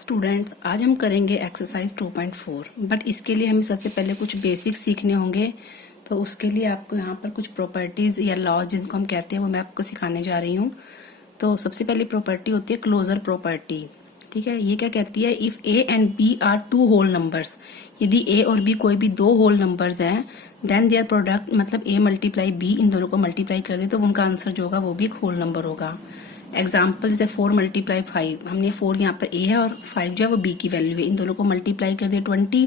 Students, आज हम करेंगे एक्सरसाइज 2.4। बट इसके लिए हमें सबसे पहले कुछ बेसिक्स सीखने होंगे। तो उसके लिए आपको यहाँ पर कुछ प्रॉपर्टीज़ या लॉज जिनको हम कहते हैं वो मैं आपको सिखाने जा रही हूँ। तो सबसे पहली प्रॉपर्टी होती है क्लोजर प्रॉपर्टी। ठीक है, ये क्या कहती है? If A and B are two whole numbers, यदि ए और बी कोई भी दो होल नंबर्स हैं, देन देयर प्रोडक्ट मतलब ए मल्टीप्लाई बी, इन दोनों को मल्टीप्लाई कर दे तो उनका आंसर जो होगा वो भी एक होल नंबर होगा। एग्जाम्पल जैसे 4 मल्टीप्लाई 5, हमने 4 यहाँ पर ए है और 5 जो है वो बी की वैल्यू है, इन दोनों को मल्टीप्लाई कर दिया 20,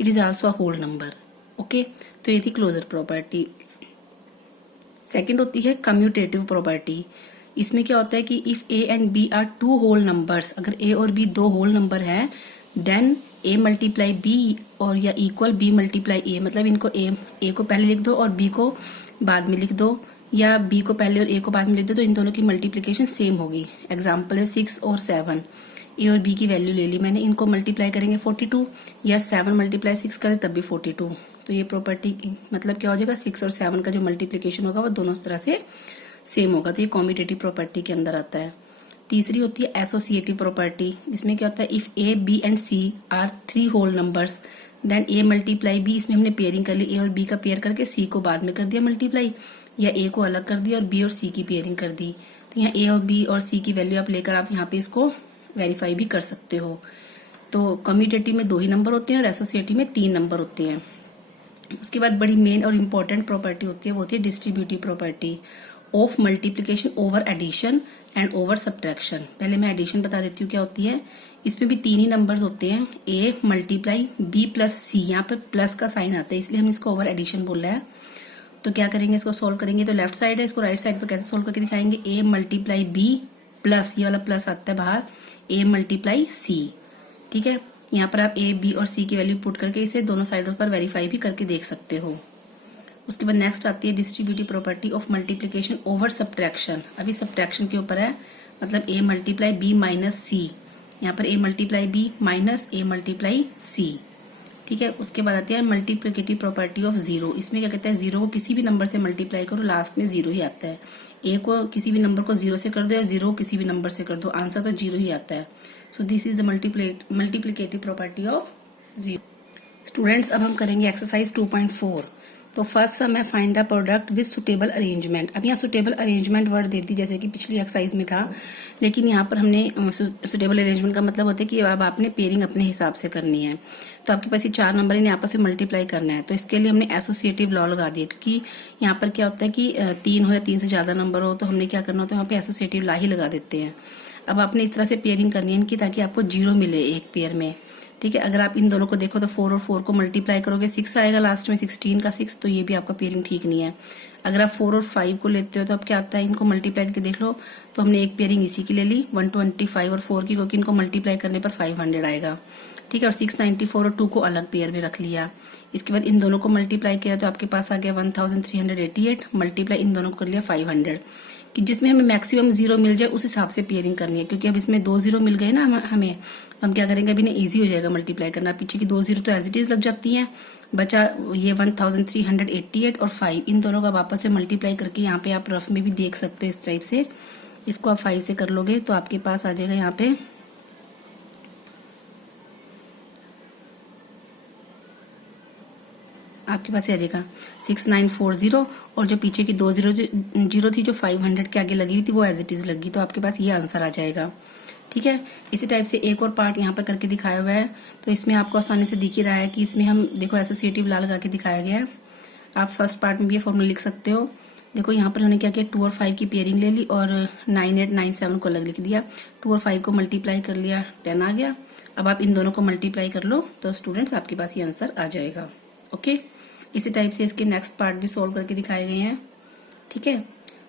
it is also a whole number. Okay, तो ये थी क्लोजर प्रॉपर्टी। सेकंड होती है कम्यूटेटिव प्रॉपर्टी। इसमें क्या होता है कि if A and B are two whole numbers, अगर ए और बी दो होल नंबर है, देन ए मल्टीप्लाई बी और या इक्वल बी मल्टीप्लाई ए, मतलब इनको ए को पहले लिख दो और बी को बाद में लिख दो, या बी को पहले और ए को बाद में लिख दो, तो इन दोनों की मल्टीप्लिकेशन सेम होगी। एग्जाम्पल है 6 और 7, ए और बी की वैल्यू ले ली मैंने, इनको मल्टीप्लाई करेंगे 42, या 7 मल्टीप्लाई 6 करें तब भी 42। तो ये प्रॉपर्टी मतलब क्या हो जाएगा, 6 और 7 का जो मल्टीप्लिकेशन होगा वो दोनों तरह से सेम होगा। तो ये कॉम्यूटेटिव प्रॉपर्टी के अंदर आता है। तीसरी होती है एसोसिएटिव प्रॉपर्टी। इसमें क्या होता है, if A B and C are 3 whole numbers, then A multiply B, इसमें हमने पेयरिंग कर ली, ए और बी का पेयर करके सी को बाद में कर दिया मल्टीप्लाई, या ए को अलग कर दिया और बी और सी की पेयरिंग कर दी। तो यहाँ ए और बी और सी की वैल्यू आप लेकर आप यहाँ पे इसको वेरीफाई भी कर सकते हो। तो कम्यूटेटिव में 2 ही नंबर होते हैं और एसोसिएटिव में 3 नंबर होते हैं। उसके बाद बड़ी मेन और इम्पोर्टेंट प्रॉपर्टी होती है, वो होती है distributive property of multiplication over addition and over subtraction. पहले मैं एडिशन बता देती हूँ क्या होती है। इसमें भी 3 ही नंबर्स होते हैं, ए मल्टीप्लाई बी प्लस सी, यहाँ पे प्लस का साइन आता है इसलिए हम इसको ओवर एडिशन बोल रहे हैं। तो क्या करेंगे, इसको सोल्व करेंगे तो लेफ्ट साइड है, इसको राइट साइड पे कैसे सोल्व करके दिखाएंगे, ए मल्टीप्लाई बी प्लस, ये वाला प्लस आता है बाहर, ए मल्टीप्लाई सी। ठीक है, यहाँ पर आप ए बी और सी की वैल्यू पुट करके इसे दोनों साइडों पर वेरीफाई भी करके देख सकते हो। उसके बाद नेक्स्ट आती है distributive property of multiplication over subtraction. अभी सब्ट्रैक्शन के ऊपर है, मतलब ए मल्टीप्लाई बी माइनस सी, यहाँ पर ए multiply B minus A multiply C. ठीक है, उसके बाद आती है मल्टीप्लिकेटिव प्रॉपर्टी ऑफ जीरो। इसमें क्या कहता है, जीरो को किसी भी नंबर से मल्टीप्लाई करो, लास्ट में जीरो ही आता है। ए को किसी भी नंबर को जीरो से कर दो या जीरो को किसी भी नंबर से कर दो, आंसर तो जीरो ही आता है। So this is the multiplicative property of zero. Students, अब हम करेंगे एक्सरसाइज 2.4। तो फर्स्ट सम है find the product with suitable arrangement. अब यहाँ सुटेबल अरेंजमेंट वर्ड देती जैसे कि पिछली एक्सरसाइज में था, लेकिन यहाँ पर हमने सुटेबल अरेंजमेंट का मतलब होता है कि अब आपने पेयरिंग अपने हिसाब से करनी है। तो आपके पास ये 4 नंबर इन्हें आपस में मल्टीप्लाई करना है, तो इसके लिए हमने एसोसिएटिव लॉ लगा दिया, क्योंकि यहाँ पर क्या होता है कि 3 हो या 3 से ज्यादा नंबर हो तो हमने क्या करना होता है, वहाँ पे एसोसिएटिव लॉ ही लगा देते हैं। अब आपने इस तरह से पेयरिंग करनी है इनकी, ताकि आपको 0 मिले एक पेयर में। ठीक है, अगर आप इन दोनों को देखो तो 4 और 4 को मल्टीप्लाई करोगे 6 आएगा लास्ट में, 16 का 6, तो ये भी आपका पेयरिंग ठीक नहीं है। अगर आप 4 और 5 को लेते हो तो अब क्या आता है, इनको मल्टीप्लाई करके देख लो, तो हमने एक पेयरिंग इसी की ले ली 125 और 4 की, क्योंकि इनको मल्टीप्लाई करने पर 500 आएगा। ठीक है, और 694 और 2 को अलग पेयर में रख लिया। इसके बाद इन दोनों को मल्टीप्लाई किया तो आपके पास आ गया 1388, मल्टीप्लाई इन दोनों को कर लिया 500, कि जिसमें हमें मैक्सिमम 0 मिल जाए उस हिसाब से पेयरिंग करनी है। क्योंकि अब इसमें 2 0 मिल गए ना हमें, तो हम क्या करेंगे, अभी ना ईजी हो जाएगा मल्टीप्लाई करना। पीछे की 2 0 तो एज इट इज लग जाती हैं, बचा ये 1388 और 5, इन दोनों का वापस से मल्टीप्लाई करके यहाँ पे आप रफ में भी देख सकते हो इस टाइप से। इसको आप 5 से कर लोगे तो आपके पास आ जाएगा यहाँ पे आपके पास आ जाएगा 6940, और जो पीछे की 200 थी जो 500 के आगे लगी हुई थी वो एज इट इज लगी, तो आपके पास ये आंसर आ जाएगा। ठीक है, इसी टाइप से एक और पार्ट यहाँ पर करके दिखाया हुआ है, तो इसमें आपको आसानी से दिख ही रहा है कि इसमें हम देखो एसोसिएटिव लॉ लगा के दिखाया गया है। आप फर्स्ट पार्ट में भी ये फॉर्मूला लिख सकते हो। देखो यहाँ पर उन्होंने क्या किया, 2 और 5 की पेयरिंग ले ली और 9 8 9 7 को अलग लिख दिया, 2 और 5 को मल्टीप्लाई कर लिया, 10 आ गया। अब आप इन दोनों को मल्टीप्लाई कर लो तो स्टूडेंट्स आपके पास ये आंसर आ जाएगा। ओके, इसी टाइप से इसके नेक्स्ट पार्ट भी सोल्व करके दिखाए गए हैं। ठीक है,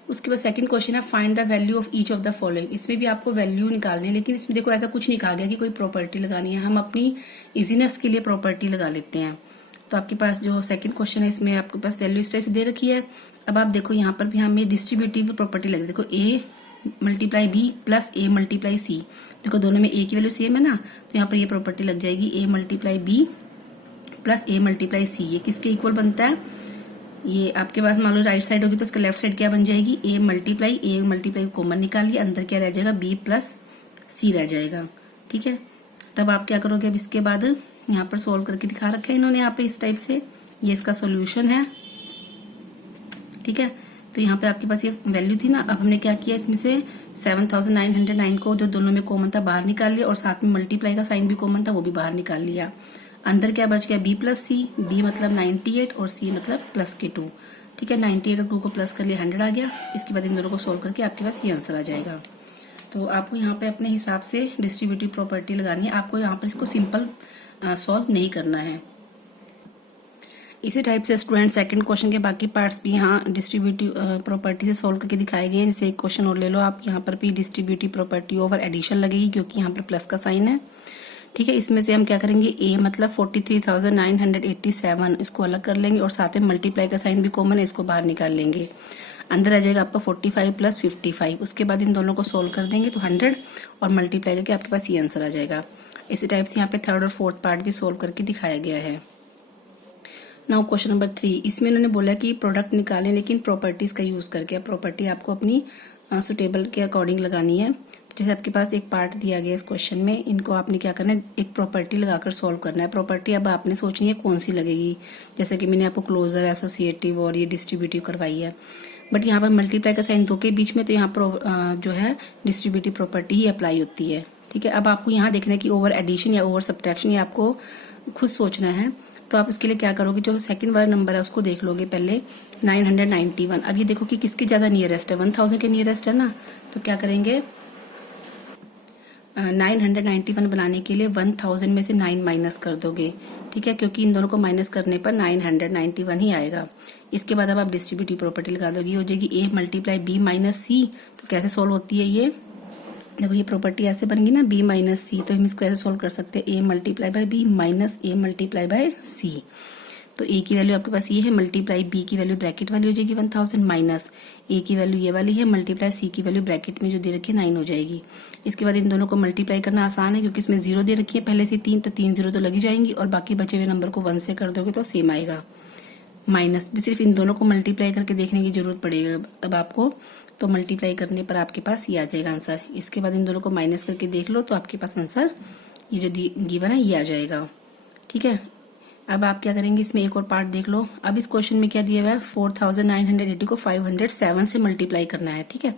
उसके बाद सेकंड क्वेश्चन है find the value of each of the following. इसमें भी आपको वैल्यू निकालनी है, लेकिन इसमें देखो ऐसा कुछ नहीं कहा गया कि कोई प्रॉपर्टी लगानी है, हम अपनी इजीनेस के लिए प्रॉपर्टी लगा लेते हैं। तो आपके पास जो सेकंड क्वेश्चन है इसमें आपके पास वैल्यू इस टाइप से दे रखी है। अब आप देखो यहाँ पर भी हमें डिस्ट्रीब्यूटिव प्रॉपर्टी लगी, देखो ए multiply B plus A multiply C, देखो दोनों में ए की वैल्यू सेम है ना, तो यहाँ पर ये प्रॉपर्टी लग जाएगी ए multiply B plus A multiply C. ये किसके इक्वल बनता है, ये आपके पास मान लो राइट साइड होगी तो उसका लेफ्ट साइड क्या बन जाएगी, ए मल्टीप्लाई कॉमन निकालिए, अंदर क्या रह जाएगा, बी प्लस सी रह जाएगा। ठीक है, तब आप क्या करोगे, अब इसके बाद यहाँ पर सोल्व करके दिखा रखा है इन्होंने यहाँ पे इस टाइप से, ये इसका सॉल्यूशन है। ठीक है, तो यहाँ पे आपके पास ये वैल्यू थी ना, अब हमने क्या किया, इसमें से 7909 को जो दोनों में कॉमन था बाहर निकाल लिया, और साथ में मल्टीप्लाई का साइन भी कॉमन था वो भी बाहर निकाल लिया। अंदर क्या बच गया, b प्लस सी, b मतलब 98 और c मतलब प्लस के 2। ठीक है, 98 और 2 को प्लस कर लिया, 100 आ गया। इसके बाद इन दोनों को सोल्व करके आपके पास ये आंसर आ जाएगा। तो आपको यहाँ पे अपने हिसाब से डिस्ट्रीब्यूटिव प्रॉपर्टी लगानी है, आपको यहाँ पर इसको सिंपल सॉल्व नहीं करना है। इसी टाइप से स्टूडेंट सेकंड क्वेश्चन के बाकी पार्ट्स भी यहाँ डिस्ट्रीब्यूटिव प्रॉपर्टी से सॉल्व करके दिखाए गए हैं। जैसे एक क्वेश्चन और ले लो आप, यहाँ पर भी डिस्ट्रीब्यूटिव प्रॉपर्टी ओवर एडिशन लगेगी क्योंकि यहाँ पर प्लस का साइन है। ठीक है, इसमें से हम क्या करेंगे, a मतलब 43,987 इसको अलग कर लेंगे और साथ में मल्टीप्लाई का साइन भी कॉमन है, इसको बाहर निकाल लेंगे। अंदर आ जाएगा आपका 45 प्लस 55। उसके बाद इन दोनों को सोल्व कर देंगे तो 100 और मल्टीप्लाई करके आपके पास ये आंसर आ जाएगा। इसी टाइप से यहाँ पे थर्ड और फोर्थ पार्ट भी सोल्व करके दिखाया गया है। नाउ क्वेश्चन नंबर 3, इसमें इन्होंने बोला कि प्रोडक्ट निकालें लेकिन प्रॉपर्टीज का यूज करके। प्रॉपर्टी आपको अपनी सुटेबल के अकॉर्डिंग लगानी है। जैसे आपके पास एक पार्ट दिया गया इस क्वेश्चन में, इनको आपने क्या करना है, एक प्रॉपर्टी लगाकर सॉल्व करना है। प्रॉपर्टी अब आपने सोचनी है कौन सी लगेगी, जैसे कि मैंने आपको क्लोजर, एसोसिएटिव और ये डिस्ट्रीब्यूटिव करवाई है। बट यहाँ पर मल्टीप्लाई का साइन दो के बीच में, तो यहाँ पर जो है डिस्ट्रीब्यूटिव प्रॉपर्टी ही अप्लाई होती है। ठीक है, अब आपको यहाँ देखना है कि ओवर एडिशन या ओवर सब्ट्रैक्शन, ये आपको खुद सोचना है। तो आप इसके लिए क्या करोगे, जो सेकंड वाला नंबर है उसको देख लोगे पहले, 991। अब ये देखो कि किसके ज़्यादा नियरेस्ट है, 1000 के नियरेस्ट है ना, तो क्या करेंगे, 991 बनाने के लिए 1000 में से 9 माइनस कर दोगे। ठीक है, क्योंकि इन दोनों को माइनस करने पर 991 ही आएगा। इसके बाद अब आप डिस्ट्रीब्यूटिव प्रॉपर्टी लगा दोगे, हो जाएगी a मल्टीप्लाई b माइनस सी। तो कैसे सोल्व होती है ये, देखो ये प्रॉपर्टी ऐसे बनेगी ना, b माइनस सी, तो हम इसको ऐसे सोल्व कर सकते हैं, a multiply by b minus a multiply by c। तो a की वैल्यू आपके पास ये है, मल्टीप्लाई b की वैल्यू ब्रैकेट वाली हो जाएगी 1000 माइनस a की वैल्यू ये वाली है, मल्टीप्लाई c की वैल्यू ब्रैकेट में जो दे रखी है 9 हो जाएगी। इसके बाद इन दोनों को मल्टीप्लाई करना आसान है क्योंकि इसमें 0 दे रखी है पहले से 3, तो 3 0 तो लगी जाएंगी और बाकी बचे हुए नंबर को 1 से कर दोगे तो सेम आएगा। माइनस भी सिर्फ इन दोनों को मल्टीप्लाई करके देखने की जरूरत पड़ेगी अब आपको, तो मल्टीप्लाई करने पर आपके पास ये आ जाएगा आंसर। इसके बाद इन दोनों को माइनस करके देख लो तो आपके पास आंसर ये जो गिवन है ये आ जाएगा। ठीक है, अब आप क्या करेंगे, इसमें एक और पार्ट देख लो। अब इस क्वेश्चन में क्या दिया हुआ है, 4980 को 507 से मल्टीप्लाई करना है। ठीक है,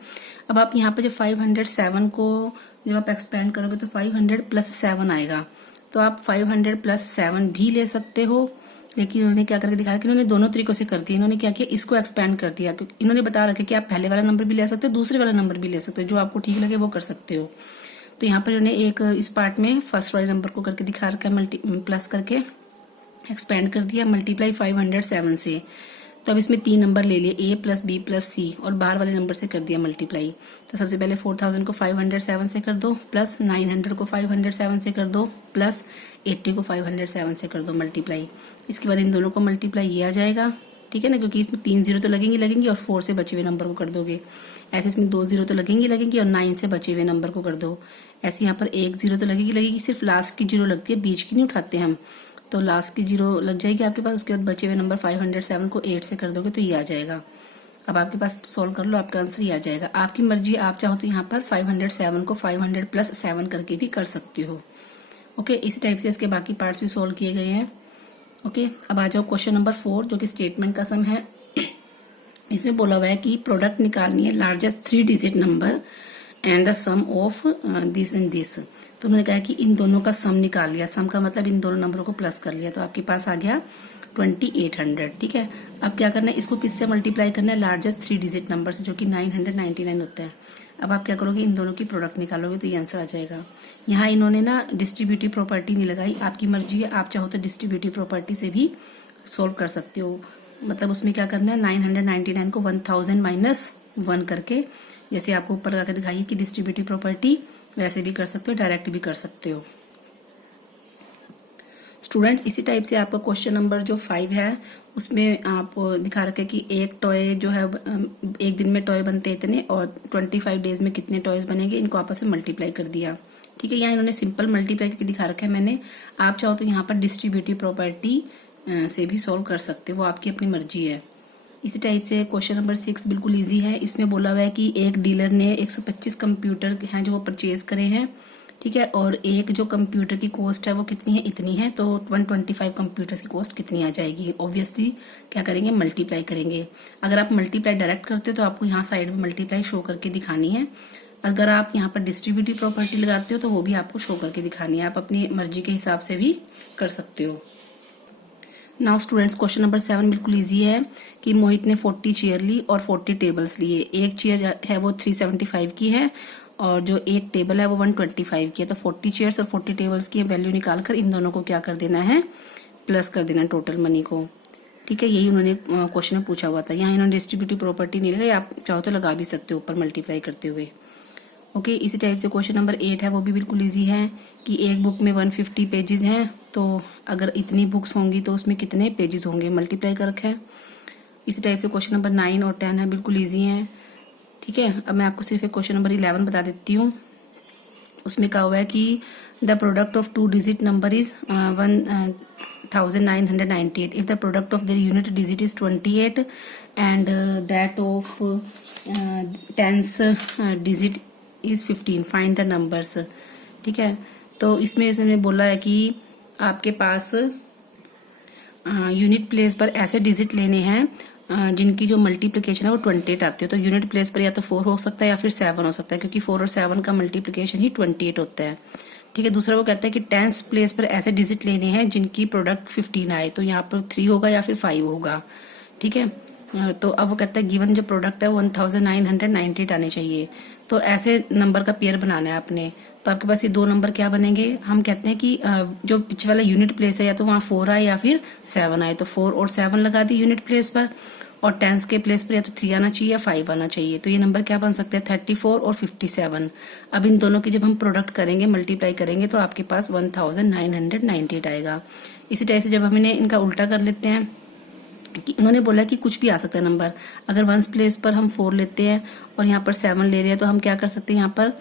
अब आप यहाँ पे जो 507 को जब आप एक्सपेंड करोगे तो 500 प्लस 7 आएगा, तो आप 500 प्लस 7 भी ले सकते हो। लेकिन इन्होंने क्या करके दिखाया कि इन्होंने दोनों तरीकों से कर दिया। इन्होंने क्या किया, इसको एक्सपेंड कर दिया, क्योंकि इन्होंने बता रखा कि आप पहले वाला नंबर भी ले सकते हो, दूसरे वाला नंबर भी ले सकते हो, जो आपको ठीक लगे वो कर सकते हो। तो यहाँ पर इन्होंने एक इस पार्ट में फर्स्ट वाले नंबर को करके दिखा रखा है, प्लस करके एक्सपेंड कर दिया मल्टीप्लाई 507 से। तो अब इसमें 3 नंबर ले लिए, a plus b plus c, और बाहर वाले नंबर से कर दिया मल्टीप्लाई। तो सबसे पहले 4000 को 507 से कर दो, प्लस 900 को 507 से कर दो, प्लस 80 को 507 से कर दो मल्टीप्लाई। इसके बाद इन दोनों को मल्टीप्लाई ये आ जाएगा। ठीक है ना, क्योंकि इसमें 3 0 तो लगेंगी और 4 से बचे हुए नंबर को कर दोगे। ऐसे इसमें 2 0 तो लगेंगी और 9 से बचे हुए नंबर को कर दो। ऐसे यहाँ पर 1 0 तो लगेगी, सिर्फ लास्ट की 0 लगती है, बीच की नहीं उठाते हम, तो लास्ट की 0 लग जाएगी आपके पास। उसके बाद बचे हुए नंबर 507 को 8 से कर दोगे तो ये आ जाएगा। अब आपके पास सोल्व कर लो, आपका आंसर ये आ जाएगा। आपकी मर्जी, आप चाहो तो यहाँ पर 507 को 500 प्लस 7 करके भी कर सकते हो। ओके, इसी टाइप से इसके बाकी पार्ट्स भी सोल्व किए गए हैं। ओके, अब आ जाओ क्वेश्चन नंबर 4 जो कि स्टेटमेंट का सम है। इसमें बोला हुआ है कि प्रोडक्ट निकालनी है largest 3 digit number and the sum of this and this. तो उन्होंने कहा कि इन दोनों का सम निकाल लिया, सम का मतलब इन दोनों नंबरों को प्लस कर लिया, तो आपके पास आ गया 2800। ठीक है, अब क्या करना है, इसको किससे मल्टीप्लाई करना है, लार्जेस्ट 3 डिजिट नंबर से, जो कि 999 होता है। अब आप क्या करोगे, इन दोनों की प्रोडक्ट निकालोगे तो ये आंसर आ जाएगा। यहाँ इन्होंने ना डिस्ट्रीब्यूटिव प्रॉपर्टी नहीं लगाई, आपकी मर्जी है, आप चाहो तो डिस्ट्रीब्यूटिव प्रॉपर्टी से भी सोल्व कर सकते हो। मतलब उसमें क्या करना है, 999 को 1000 माइनस 1 करके, जैसे आपको ऊपर लगा के दिखाइए कि डिस्ट्रीब्यूटिव प्रॉपर्टी, वैसे भी कर सकते हो, डायरेक्ट भी कर सकते हो। स्टूडेंट्स, इसी टाइप से आपका क्वेश्चन नंबर जो 5 है उसमें आप दिखा रखे कि एक टॉय जो है, एक दिन में टॉय बनते इतने और 25 डेज में कितने टॉयज बनेंगे, इनको आपस में मल्टीप्लाई कर दिया। ठीक है, यहाँ इन्होंने सिंपल मल्टीप्लाई करके दिखा रखा है मैंने। आप चाहो तो यहाँ पर डिस्ट्रीब्यूटिव प्रॉपर्टी से भी सॉल्व कर सकते हो, वो आपकी अपनी मर्जी है। इसी टाइप से क्वेश्चन नंबर 6 बिल्कुल इजी है। इसमें बोला हुआ है कि एक डीलर ने 125 कंप्यूटर हैं जो वो परचेज करे हैं ठीक है। और एक जो कंप्यूटर की कॉस्ट है वो कितनी है, इतनी है, तो 125 कंप्यूटर्स की कॉस्ट कितनी आ जाएगी। ऑब्वियसली क्या करेंगे, मल्टीप्लाई करेंगे। अगर आप मल्टीप्लाई डायरेक्ट करते हो तो आपको यहाँ साइड में मल्टीप्लाई शो करके दिखानी है। अगर आप यहाँ पर डिस्ट्रीब्यूटिव प्रॉपर्टी लगाते हो तो वो भी आपको शो करके दिखानी है। आप अपनी मर्जी के हिसाब से भी कर सकते हो। नाउ स्टूडेंट्स, क्वेश्चन नंबर 7 बिल्कुल इजी है कि मोहित ने 40 चेयर ली और 40 टेबल्स लिए। एक चेयर है वो 375 की है और जो एक टेबल है वो 125 की है। तो 40 चेयर्स और 40 टेबल्स की वैल्यू निकालकर इन दोनों को क्या कर देना है, प्लस कर देना टोटल मनी को। ठीक है, यही उन्होंने क्वेश्चन में पूछा हुआ था। यहाँ इन्होंने डिस्ट्रीब्यूटिव प्रॉपर्टी नहीं लगाई, आप चाहो तो लगा भी सकते हो ऊपर मल्टीप्लाई करते हुए। ओके, इसी टाइप से क्वेश्चन नंबर 8 है, वो भी बिल्कुल इजी है कि एक बुक में 150 पेजेस हैं, तो अगर इतनी बुक्स होंगी तो उसमें कितने पेजेस होंगे, मल्टीप्लाई कर रखा है। इसी टाइप से क्वेश्चन नंबर 9 और 10 है, बिल्कुल इजी हैं। ठीक है, अब मैं आपको सिर्फ एक क्वेश्चन नंबर 11 बता देती हूँ। उसमें कहा हुआ है कि the product of 2 digit number is 1998 if the product of their unit digit is 28 and that of tens digit is 15, find the numbers. ठीक है, तो इसमें इसने बोला है कि आपके पास यूनिट प्लेस पर ऐसे डिजिट लेने हैं जिनकी जो मल्टीप्लिकेशन है वो 28 आती है। तो यूनिट प्लेस पर या तो 4 हो सकता है या फिर 7 हो सकता है, क्योंकि 4 और 7 का मल्टीप्लिकेशन ही 28 होता है। ठीक है, दूसरा वो कहता है कि टेंस प्लेस पर ऐसे डिजिट लेने हैं जिनकी प्रोडक्ट 15 आए, तो यहाँ पर 3 होगा या फिर 5 होगा। ठीक है, तो अब वो कहता है गिवन जो प्रोडक्ट है 1998 आने चाहिए। तो ऐसे नंबर का पेयर बनाना है आपने। तो आपके पास ये दो नंबर क्या बनेंगे, हम कहते हैं कि जो पिछले वाला यूनिट प्लेस है या तो वहाँ 4 आए या फिर 7 आए, तो 4 और 7 लगा दी यूनिट प्लेस पर, और टेंस के प्लेस पर या तो 3 आना चाहिए या 5 आना चाहिए। तो ये नंबर क्या बन सकते हैं, 34 और 57। अब इन दोनों की जब हम प्रोडक्ट करेंगे, मल्टीप्लाई करेंगे, तो आपके पास 1998 आएगा। इसी टाइप से जब हम इन्हें इनका उल्टा कर लेते हैं कि उन्होंने बोला कि कुछ भी आ सकता है नंबर। अगर वंस प्लेस पर हम 4 लेते हैं और यहाँ पर 7 ले रहे हैं, तो हम क्या कर सकते हैं, यहाँ पर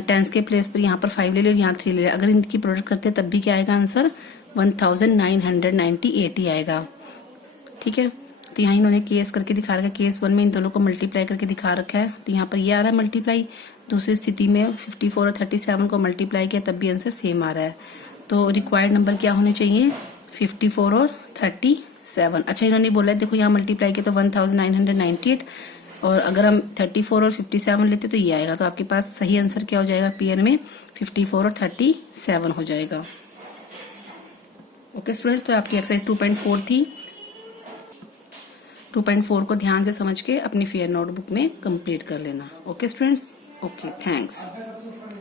टेंस के प्लेस पर यहाँ पर 5 ले लिया और यहाँ 3 ले लिया। अगर इनकी प्रोडक्ट करते हैं तब भी क्या आएगा आंसर, 1998 ही आएगा। ठीक है, तो यहाँ इन्होंने केस करके दिखा रखा है। केस 1 में इन दोनों को मल्टीप्लाई करके दिखा रखा है, तो यहाँ पर ये आ रहा है मल्टीप्लाई। दूसरी स्थिति में 54 और 37 को मल्टीप्लाई किया तब भी आंसर सेम आ रहा है। तो रिक्वायर्ड नंबर क्या होने चाहिए, 54 और 37। अच्छा, इन्होंने बोला है देखो यहाँ मल्टीप्लाई किया तो 1998, और अगर हम 34 और 57 लेते तो ये आएगा। तो आपके पास सही आंसर क्या हो जाएगा, पेयर में 54 और 37 हो जाएगा। ओके स्टूडेंट्स, तो आपकी एक्सरसाइज 2.4 थी। 2.4 को ध्यान से समझ के अपनी फेयर नोटबुक में कंप्लीट कर लेना। Okay students, okay, thanks.